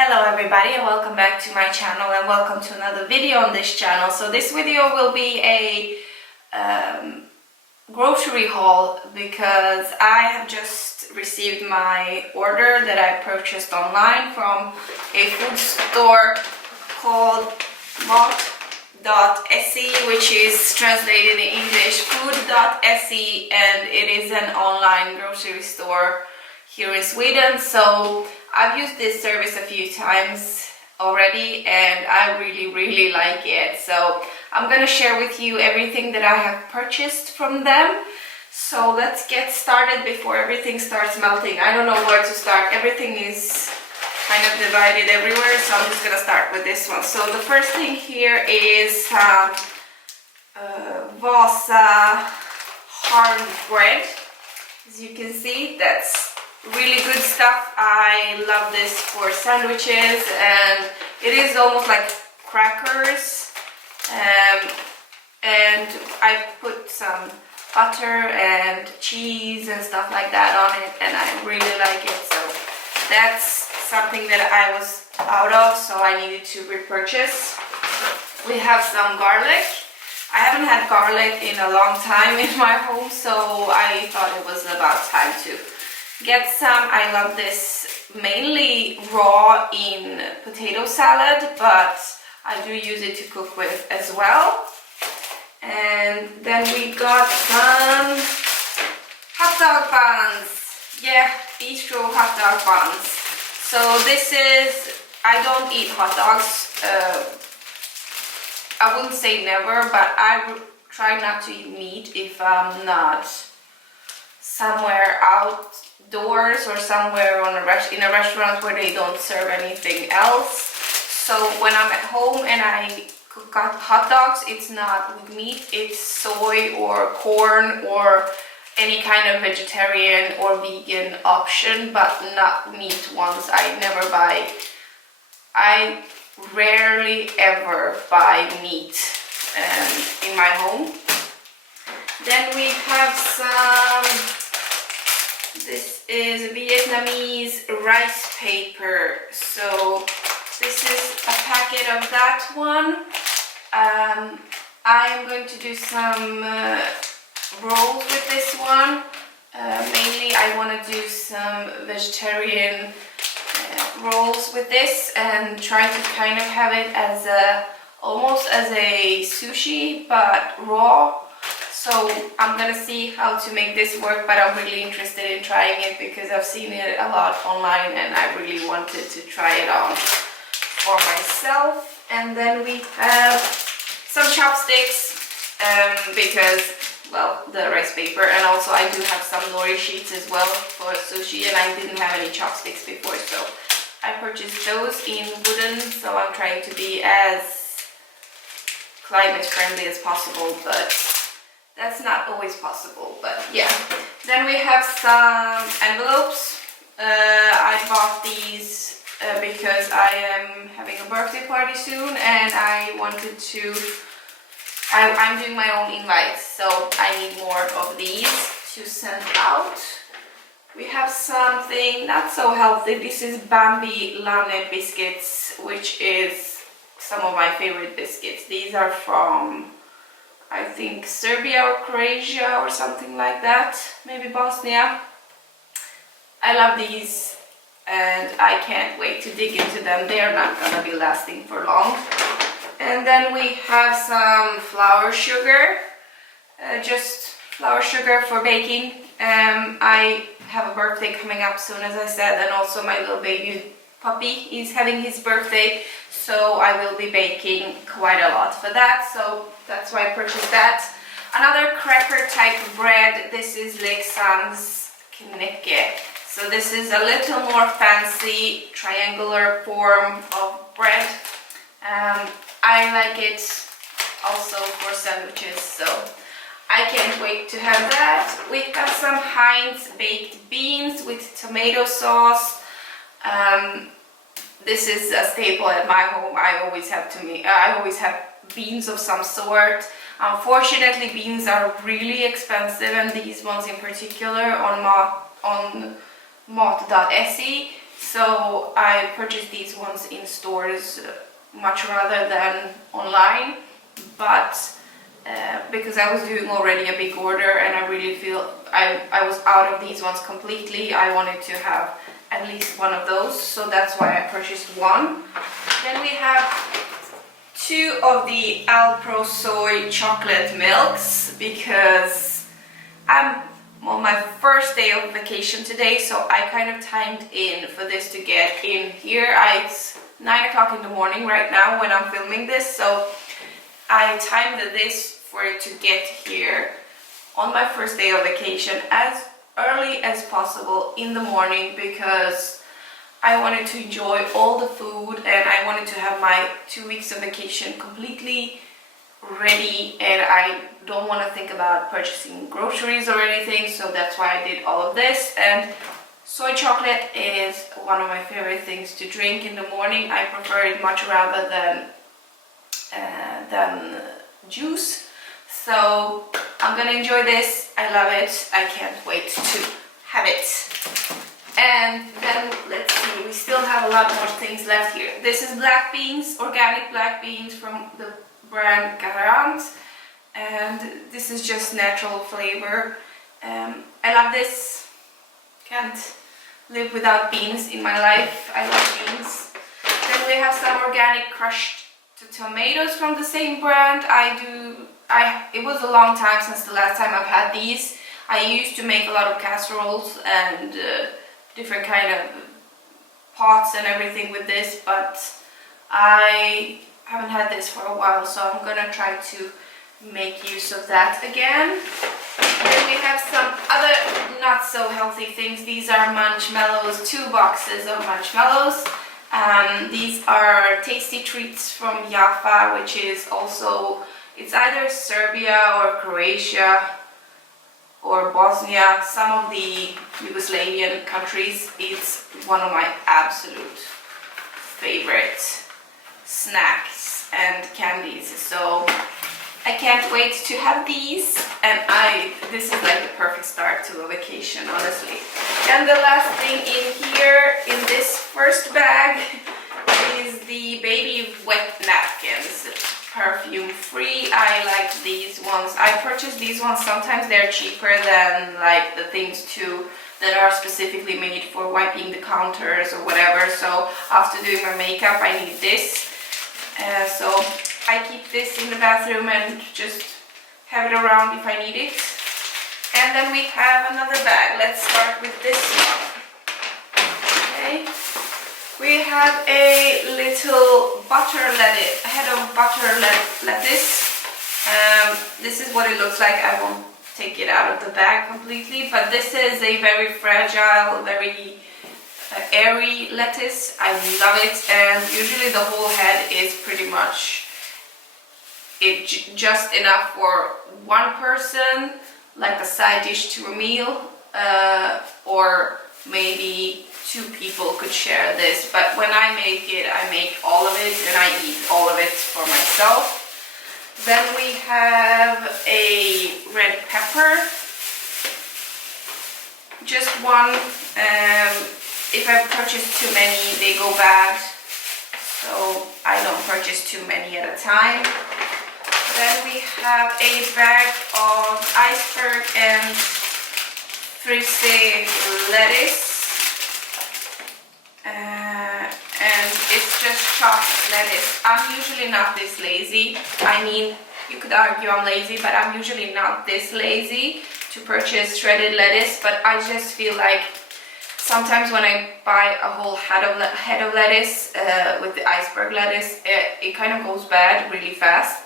Hello everybody and welcome back to my channel and welcome to another video on this channel. So this video will be a grocery haul because I have just received my order that I purchased online from a food store called Mat.se, which is translated in English food.se, and it is an online grocery store here in Sweden. So I've used this service a few times already and I really like it. So I'm gonna share with you everything that I have purchased from them. So let's get started before everything starts melting. I don't know where to start. Everything is kind of divided everywhere, so I'm just gonna start with this one. So the first thing here is Vasa hard bread. As you can see, that's really good stuff. I love this for sandwiches, and it is almost like crackers, and I put some butter and cheese and stuff like that on it, and I really like it. So that's something that I was out of, so I needed to repurchase. We have some garlic. I haven't had garlic in a long time in my home, so I thought it was about time to get some. I love this mainly raw in potato salad, but I do use it to cook with as well. And then we got some hot dog buns. Yeah, bistro hot dog buns. So this is, I don't eat hot dogs. I wouldn't say never, but I try not to eat meat if I'm not somewhere outdoors or somewhere in a restaurant where they don't serve anything else. So when I'm at home and I cook hot dogs, it's not with meat, it's soy or corn or any kind of vegetarian or vegan option, but not meat ones. I rarely ever buy meat in my home. Then we have some, this is Vietnamese rice paper. So this is a packet of that one. I am going to do some rolls with this one. Mainly I want to do some vegetarian rolls with this and try to kind of have it as almost as a sushi but raw. So I'm gonna see how to make this work, but I'm really interested in trying it because I've seen it a lot online and I really wanted to try it on for myself. And then we have some chopsticks because, well, the rice paper, and also I do have some nori sheets as well for sushi, and I didn't have any chopsticks before, so I purchased those in wooden. So I'm trying to be as climate friendly as possible, but that's not always possible, but yeah. Then we have some envelopes. I bought these because I am having a birthday party soon and I wanted to, I'm doing my own invites, so I need more of these to send out. We have something not so healthy. This is Bambi Lane biscuits, which is some of my favorite biscuits. These are from, I think, Serbia or Croatia or something like that, maybe Bosnia. I love these and I can't wait to dig into them. They are not gonna be lasting for long. And then we have some flour sugar, just flour sugar for baking. I have a birthday coming up soon, as I said, and also my little baby puppy is having his birthday, so I will be baking quite a lot for that, so that's why I purchased that. Another cracker type of bread. This is Leksands knäcke. So this is a little more fancy triangular form of bread. I like it also for sandwiches, so I can't wait to have that. We have some Heinz baked beans with tomato sauce. This is a staple at my home. I always have beans of some sort. Unfortunately, beans are really expensive, and these ones in particular on Mat.se So I purchased these ones in stores much rather than online, but because I was doing already a big order and I really feel I was out of these ones completely, I wanted to have at least one of those, so that's why I purchased one. Then we have 2 of the Alpro soy chocolate milks because I'm on my first day of vacation today, so I kind of timed in for this to get in here. It's 9 o'clock in the morning right now when I'm filming this, so I timed this for it to get here on my first day of vacation as early as possible in the morning because I wanted to enjoy all the food and I wanted to have my 2 weeks of vacation completely ready, and I don't want to think about purchasing groceries or anything, so that's why I did all of this. And soy chocolate is one of my favorite things to drink in the morning. I prefer it much rather than juice, so I'm gonna enjoy this. I love it. I can't wait to have it. And then let's see, we still have a lot more things left here. This is black beans, organic black beans from the brand Garant, and this is just natural flavor. I love this. Can't live without beans in my life. I love beans. Then we have some organic crushed tomatoes from the same brand. It was a long time since the last time I've had these. I used to make a lot of casseroles and different kind of pots and everything with this, but I haven't had this for a while, so I'm gonna try to make use of that again. Then we have some other not so healthy things. These are Munchmallows, 2 boxes of Munchmallows. These are tasty treats from Jaffa, which is also, it's either Serbia or Croatia or Bosnia, some of the Yugoslavian countries. It's one of my absolute favorite snacks and candies, so I can't wait to have these, and this is like the perfect start to a vacation, honestly. And the last thing in here, in this first bag, is the baby wet napkins, perfume free. I like these ones. I purchase these ones, sometimes they're cheaper than like the things that are specifically made for wiping the counters or whatever, so after doing my makeup I need this. So I keep this in the bathroom and just have it around if I need it. And then we have another bag. Let's start with this one. Okay. We have a little head of butter lettuce. This is what it looks like. I won't take it out of the bag completely, but this is a very fragile, very airy lettuce. I love it, and usually the whole head is pretty much just enough for one person, like a side dish to a meal, or maybe 2 people could share this, but when I make it, I make all of it and I eat all of it for myself. Then we have a red pepper, just one. If I purchase too many, they go bad, so I don't purchase too many at a time. Then we have a bag of iceberg and frise lettuce, and it's just chopped lettuce. I'm usually not this lazy. I mean, you could argue I'm lazy, but I'm usually not this lazy to purchase shredded lettuce, but I just feel like sometimes when I buy a whole head of lettuce with the iceberg lettuce, it kind of goes bad really fast.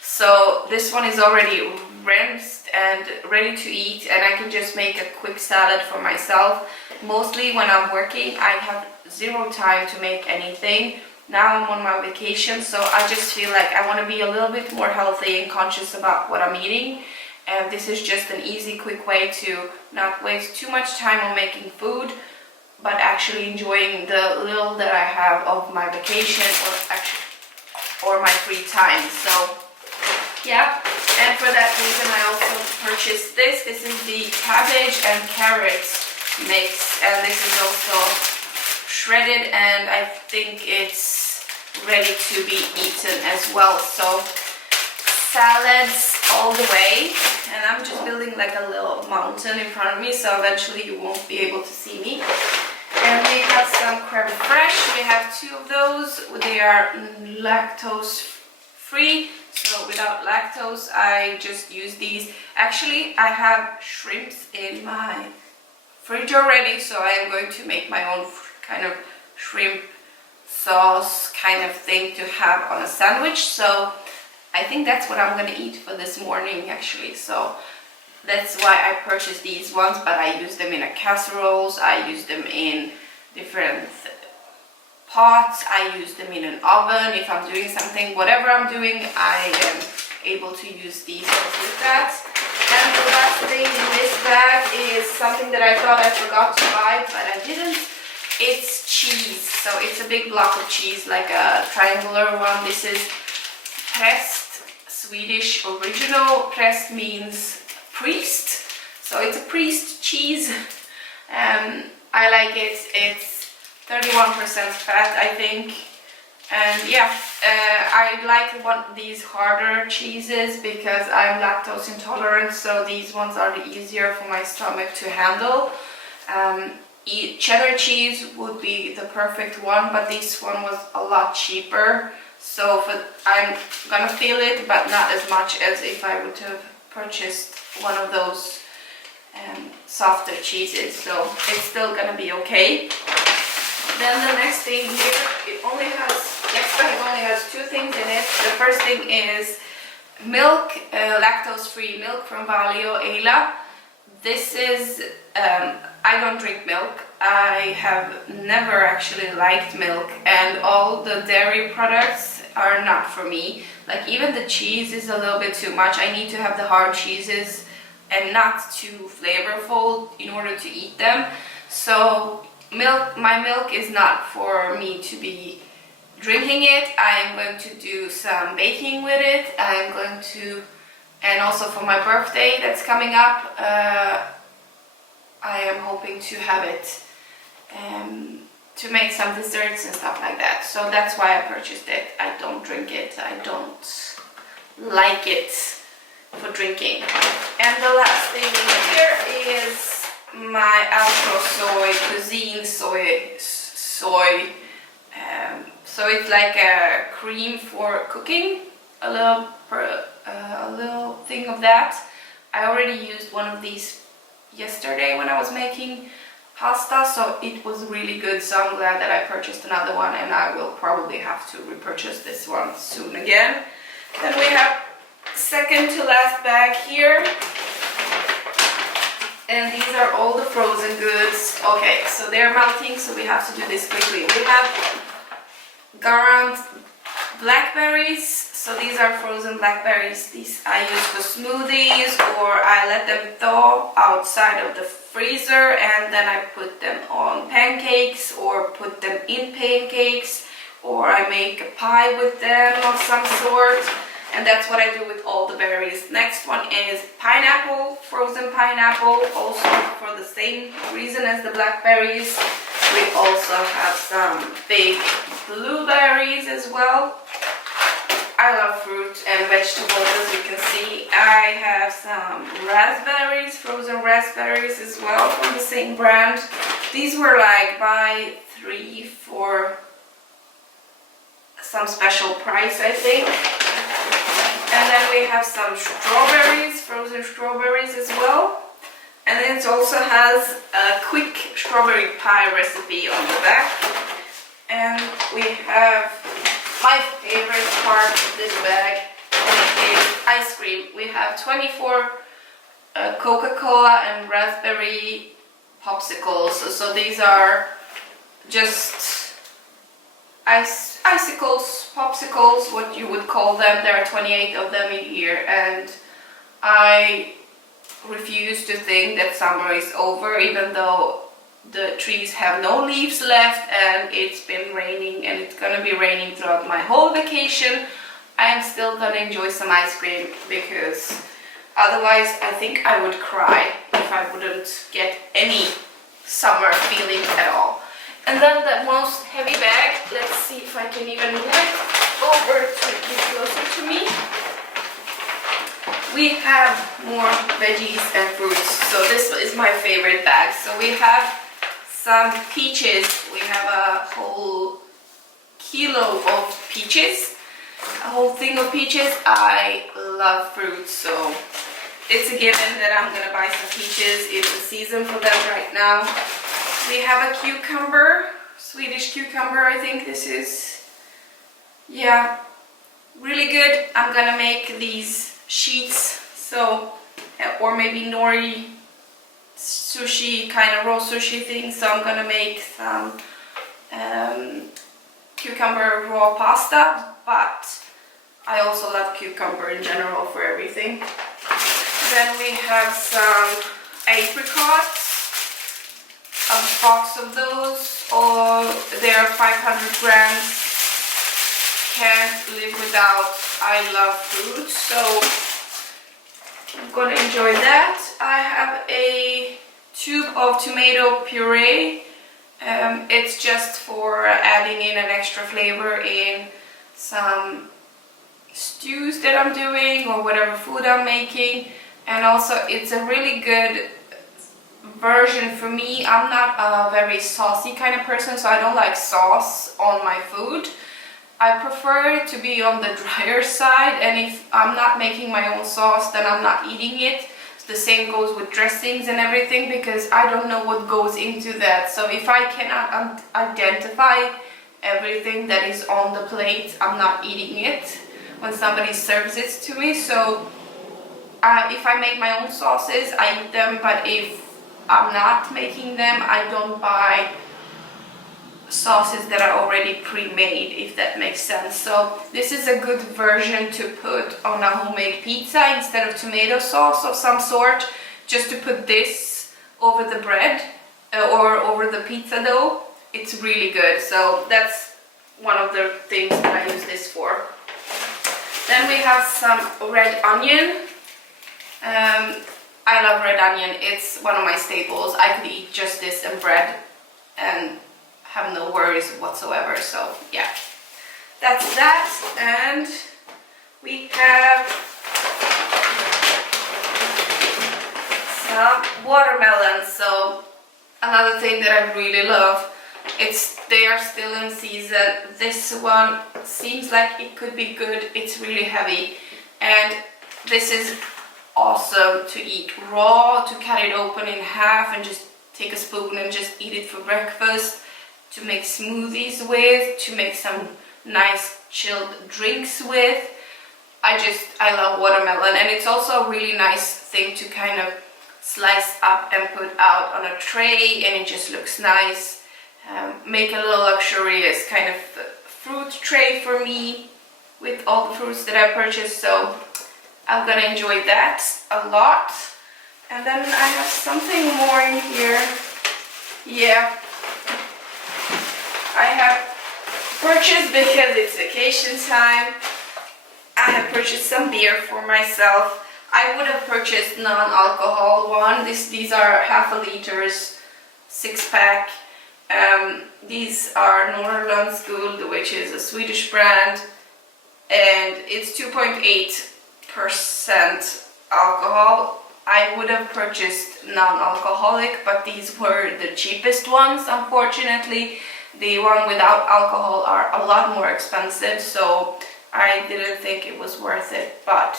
So this one is already rinsed and ready to eat, and I can just make a quick salad for myself. Mostly when I'm working, I have 0 time to make anything. Now I'm on my vacation, so I just feel like I want to be a little bit more healthy and conscious about what I'm eating. And this is just an easy, quick way to not waste too much time on making food, but actually enjoying the little that I have of my vacation or my free time. So yeah, and for that reason I also purchased this. This is the cabbage and carrot mix, and this is also shredded, and I think it's ready to be eaten as well. So salads all the way, and I'm just building like a little mountain in front of me, so eventually you won't be able to see me. And we have some creme fraiche. We have 2 of those. They are lactose free, so without lactose I just use these. Actually, I have shrimps in my fridge already, so I am going to make my own kind of shrimp sauce kind of thing to have on a sandwich. So I think that's what I'm gonna eat for this morning actually. So that's why I purchased these ones, but I use them in a casseroles, I use them in different pots, I use them in an oven if I'm doing something. Whatever I'm doing, I am able to use these with that. And the last thing in this bag is something that I thought I forgot to buy, but I didn't. It's cheese. So it's a big block of cheese, like a triangular one. This is pressed Swedish original. Pressed means priest, so it's a priest cheese. I like it. It's 31% fat, I think. And yeah, I like these harder cheeses because I'm lactose intolerant, so these ones are easier for my stomach to handle. Cheddar cheese would be the perfect one, but this one was a lot cheaper, so I'm gonna feel it, but not as much as if I would have purchased one of those softer cheeses, so it's still gonna be okay. Then the next thing here, next bag only has 2 things in it. The first thing is milk, lactose-free milk from Valio Eila. This is, I don't drink milk. I have never actually liked milk, and all the dairy products are not for me. Like even the cheese is a little bit too much. I need to have the hard cheeses and not too flavorful in order to eat them. So my milk is not for me to be drinking it. I am going to do some baking with it. I am going to, and also for my birthday that's coming up, I am hoping to have it to make some desserts and stuff like that. So that's why I purchased it. I don't drink it. I don't like it for drinking. And the last thing here is my Alpro Soy cuisine soy. So it's like a cream for cooking, a little thing of that. I already used one of these yesterday when I was making pasta, so it was really good, so I'm glad that I purchased another one, and I will probably have to repurchase this one soon again. Then we have second to last bag here, and these are all the frozen goods. Okay, so they're melting, so we have to do this quickly. We have Garant blackberries, so these are frozen blackberries. These I use for smoothies, or I let them thaw outside of the freezer and then I put them on pancakes or put them in pancakes, or I make a pie with them of some sort, and that's what I do with all the berries. Next one is pineapple, frozen pineapple, also for the same reason as the blackberries. We also have some big blueberries as well. I love fruit and vegetables, as you can see. I have some raspberries, frozen raspberries as well from the same brand. These were like buy 3 for some special price, I think. And then we have some strawberries, frozen strawberries as well. And then it also has a quick strawberry pie recipe on the back. And we have my favorite part of this bag is ice cream. We have 24 Coca-Cola and raspberry popsicles. So these are just icicles, popsicles, what you would call them. There are 28 of them in here, and I refuse to think that summer is over, even though the trees have no leaves left and it's been raining, and it's gonna be raining throughout my whole vacation. I am still gonna enjoy some ice cream, because otherwise I think I would cry if I wouldn't get any summer feeling at all. And then the most heavy bag, let's see if I can even move it over to be closer to me. We have more veggies and fruits, so this is my favorite bag. So we have some peaches. We have a whole kilo of peaches, a whole thing of peaches. I love fruits, so it's a given that I'm gonna buy some peaches. It's the season for them right now. We have a cucumber, Swedish cucumber, I think this is. Yeah, really good. I'm gonna make these sheets, so, or maybe nori sushi, kind of raw sushi thing. So I'm gonna make some cucumber raw pasta, but I also love cucumber in general for everything. Then we have some apricots, a box of those, or they are 500 grams. Can't live without. I love fruit, so I'm gonna enjoy that. I have a tube of tomato puree. It's just for adding in an extra flavor in some stews that I'm doing or whatever food I'm making. And also it's a really good version for me. I'm not a very saucy kind of person, so I don't like sauce on my food. I prefer it to be on the drier side, and if I'm not making my own sauce, then I'm not eating it. The same goes with dressings and everything, because I don't know what goes into that. So if I cannot identify everything that is on the plate, I'm not eating it when somebody serves it to me. So if I make my own sauces, I eat them, but if I'm not making them, I don't buy sauces that are already pre-made, if that makes sense. So this is a good version to put on a homemade pizza instead of tomato sauce of some sort, just to put this over the bread or over the pizza dough. It's really good. So that's one of the things that I use this for. Then we have some red onion. I love red onion. It's one of my staples. I could eat just this and bread and have no worries whatsoever. So yeah, that's that. And we have some watermelons. So another thing that I really love. They are still in season. This one seems like it could be good. It's really heavy, and this is awesome to eat raw, to cut it open in half and just take a spoon and just eat it for breakfast, to make smoothies with, to make some nice chilled drinks with. I love watermelon, and it's also a really nice thing to kind of slice up and put out on a tray, and it just looks nice. Make a little luxurious kind of fruit tray for me with all the fruits that I purchased, so I'm gonna enjoy that a lot. And then I have something more in here. Yeah, I have purchased, because it's vacation time, I have purchased some beer for myself. I would have purchased non-alcohol one. These are 1/2 liters, 6-pack. These are Norrlandsguld, which is a Swedish brand, and it's 2.8% alcohol. I would have purchased non-alcoholic, but these were the cheapest ones, unfortunately. The one without alcohol are a lot more expensive, so I didn't think it was worth it. But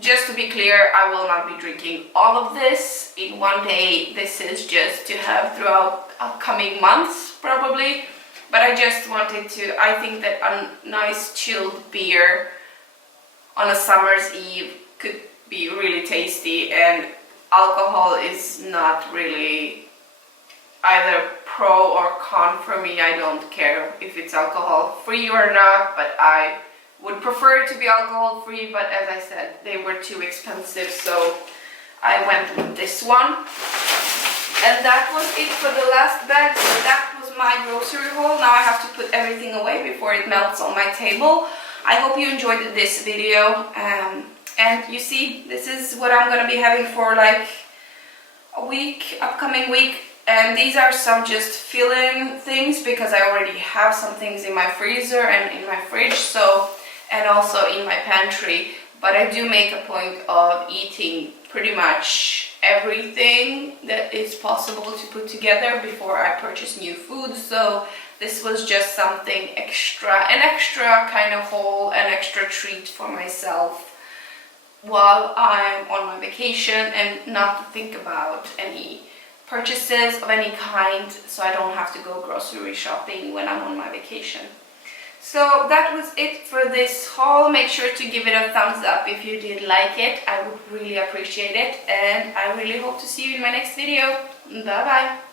just to be clear, I will not be drinking all of this in one day. This is just to have throughout upcoming months, probably. But I just wanted to, I think that a nice chilled beer on a summer's eve could be really tasty, and alcohol is not really either pro or con for me. I don't care if it's alcohol free or not, but I would prefer it to be alcohol free. But as I said, they were too expensive, so I went with this one. And that was it for the last bag. So that was my grocery haul. Now I have to put everything away before it melts on my table. I hope you enjoyed this video, and you see, this is what I'm gonna be having for like a week, upcoming week. And these are some just fill-in things because I already have some things in my freezer and in my fridge, so, and also in my pantry. But I do make a point of eating pretty much everything that is possible to put together before I purchase new food. So this was just something extra, an extra kind of haul, an extra treat for myself while I'm on my vacation, and not to think about any purchases of any kind, so I don't have to go grocery shopping when I'm on my vacation. So that was it for this haul. Make sure to give it a thumbs up if you did like it. I would really appreciate it, and I really hope to see you in my next video. Bye bye!